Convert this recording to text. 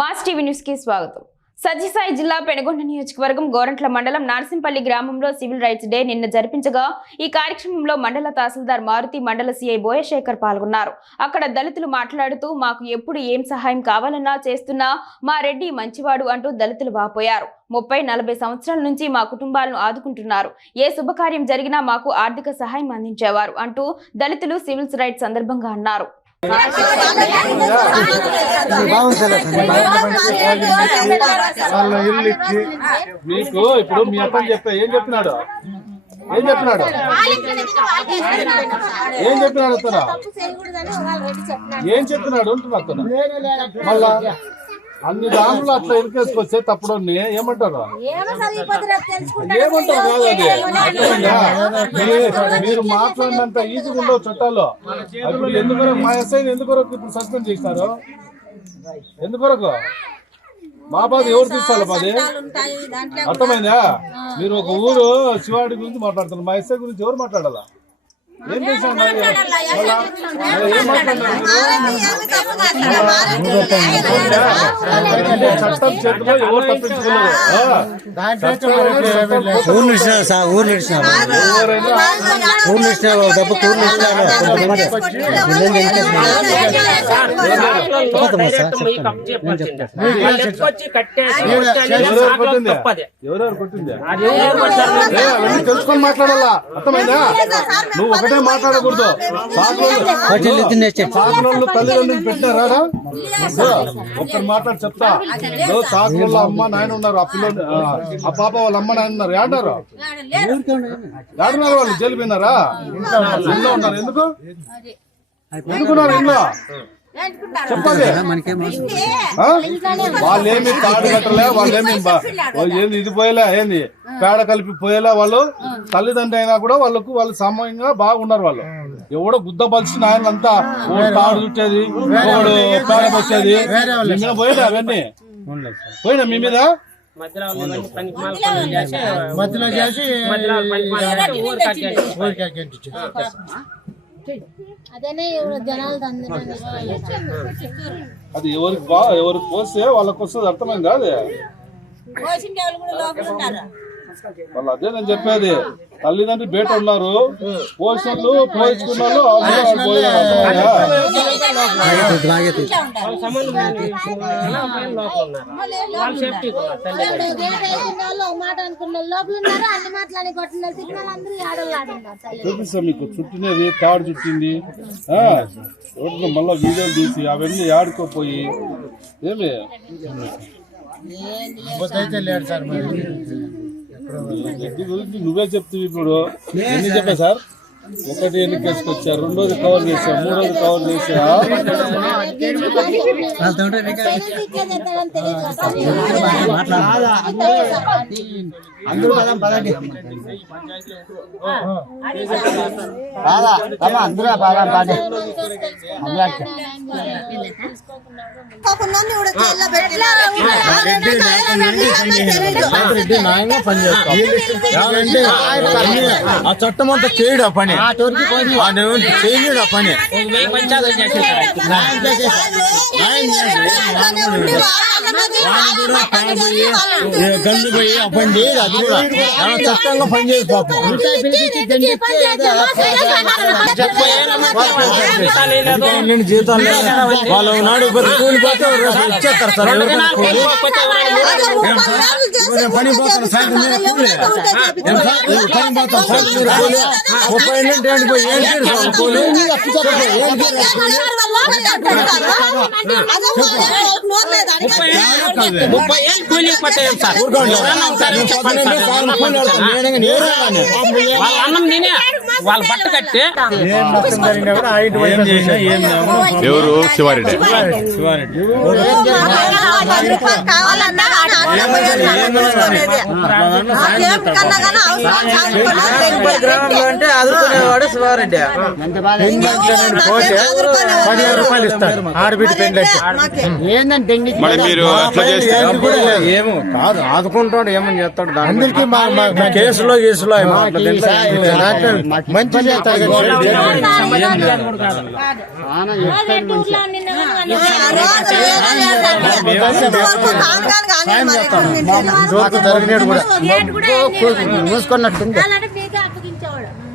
Mass TV న్యూస్కి స్వాగతం. సత్యసాయి జిల్లా పెనుగొండ నియోజకవర్గం గోరంట్ల మండలం నార్సింపల్లి గ్రామంలో సివిల్ రైట్స్ డే నిన్న జరిపించగా ఈ కార్యక్రమంలో మండల తహసీల్దార్ మారుతి మండల సిఐ బోయశేఖర్ పాల్గొన్నారు. అక్కడ దళితులు మాట్లాడుతూ మాకు ఎప్పుడు ఏం సహాయం కావాలన్నా చేస్తున్నా మా రెడ్డి మంచివాడు అంటూ దళితులు వాపోయారు. ముప్పై నలభై సంవత్సరాల నుంచి మా కుటుంబాలను ఆదుకుంటున్నారు. ఏ శుభకార్యం జరిగినా మాకు ఆర్థిక సహాయం అందించేవారు అంటూ దళితులు సివిల్స్ రైట్స్ సందర్భంగా అన్నారు. వాళ్ళ ఇల్లు ఇచ్చి మీకు ఇప్పుడు మీ అప్పని చెప్తా ఏం చెప్పినాడు? ఏం చెప్పినాడు? ఏం చెప్పినాడు అతను ఏం చెప్పినాడు? అంటున్నా అతను మళ్ళా అన్ని దాంట్లో అట్లా ఇరికేసుకొస్తే తప్పుడు ఏమంటారు? ఏమంటారు కాదు అది? మీరు- మాట్లాడినంత ఈజీగా ఉండవు చట్టాల్లో ఇప్పుడు ఎందుకొరకు మా ఎస్ఐని ఎందుకొరకు ఇప్పుడు సస్పెండ్ చేసినారు ఎందుకొరకు? మా బాధ ఎవరు తీసుకోవాలి బాధ అర్థమైందా? మీరు ఒక ఊరు శివాడి గురించి మాట్లాడుతున్నారు. మా ఎస్ఐ గురించి ఎవరు మాట్లాడాలా? ఊరు నిడిచినారు సార్ ఊరు ఎవరైనా ఊరు నిడిచినారు డబ్బు ఊరు అవన్నీ తెలుసుకొని మాట్లాడాలా అర్థమైందా నువ్వు ఒకటే మాట్లాడకూడదు. సాకులు సాకులు తల్లిదండ్రులు పెట్టినారా ఒక్కరు మాట్లాడి చెప్తా. సాకుల అమ్మ నాయన ఉన్నారు ఆ పిల్లలు ఆ పాప వాళ్ళ అమ్మ నాయన ఉన్నారు. ఏడారు ఏడున్నారు వాళ్ళు? జైలు పోయినారా? ఇంట్లో ఉన్నారు. ఎందుకు? ఎందుకున్నారు ఇంట్లో? చెప్పండి? వాళ్ళేమి తాడు కట్టలే వాళ్ళేమి బ- ఓ ఏంది ఇది పోయేలా ఏంది? పేడ కలిపి పోయేలా వాళ్ళు తల్లిదండ్రి అయినా కూడా వాళ్ళకు వాళ్ళు సామూహికంగా బాగున్నారు వాళ్ళు. ఎవడో గుద్ద పలిచి నాయనంతా తాడు చుట్టేది ఒకడు పేడ వచ్చేది పోయినా అవన్నీ? పోయినా మీ మీద? మధ్యలో చేసి అదేనే ఎవరు జనాలు తందరని అది ఎవరికి బా ఎవరికి పోస్తే వాళ్ళకి వస్తుంది అర్థమైంది కాదు వాళ్ళు అదే నేను చెప్పేది. తల్లిదండ్రి బయట ఉన్నారు. పోషన్లు పోయించుకున్నారు. చూపిస్తాం మీకు. చుట్టినది తాడు చుట్టింది. ఆ, రోడ్లో వీడియోలు తీసి అవన్నీ ఆడుకోపోయి. ఏమి? అయితే లేడు సార్ మరి. గురించి నువ్వే చెప్తావు ఇప్పుడు ఎన్ని చెప్పా సార్ ఒకటి ఎన్ని కేసుకొచ్చా రెండోది కవర్ చేసా మూడోది కవర్ చేసా రెడ్డి న్యాయంగా పని చేస్తాం ఏమంటే ఆ చట్టం అంతా చేయడు ఆ పని చేయలేడు ఆ పని తాను పోయి, ఆ పని చేయదు అది కూడా చాలా చట్టంగా పని చేయదు పాపం నేను జీతాలు. వాళ్ళు నాడు కూలిపోతే ఇచ్చేస్తారు సార్ పని పోతాను సాయంత్రం మీరు పని పోతాను సాయంత్రం మీరు ముప్పై ఏంటి పోయి ఏం చేయరు ముప్పై ఏళ్ళు కూలికి సార్. వాళ్ళ అన్నం నేనే వాళ్ళ బట్ట కట్టి? ఎవరు శివారెడ్డి శివారెడ్డి. గ్రామంలో అంటే ఆదుకునేవాడు శివారెడ్డి పోతే రూపాయలు ఇస్తారు ఆడబిడ్డ మరి మీరు అట్లా చేస్తే ఏమో కాదు ఆదుకుంటాడు ఏమని చేస్తాడు అందరికి కేసులో కేసులో ఏమో అట్లా తెలుసా? మంచి చేస్తాడు మూసుకున్నట్టుంది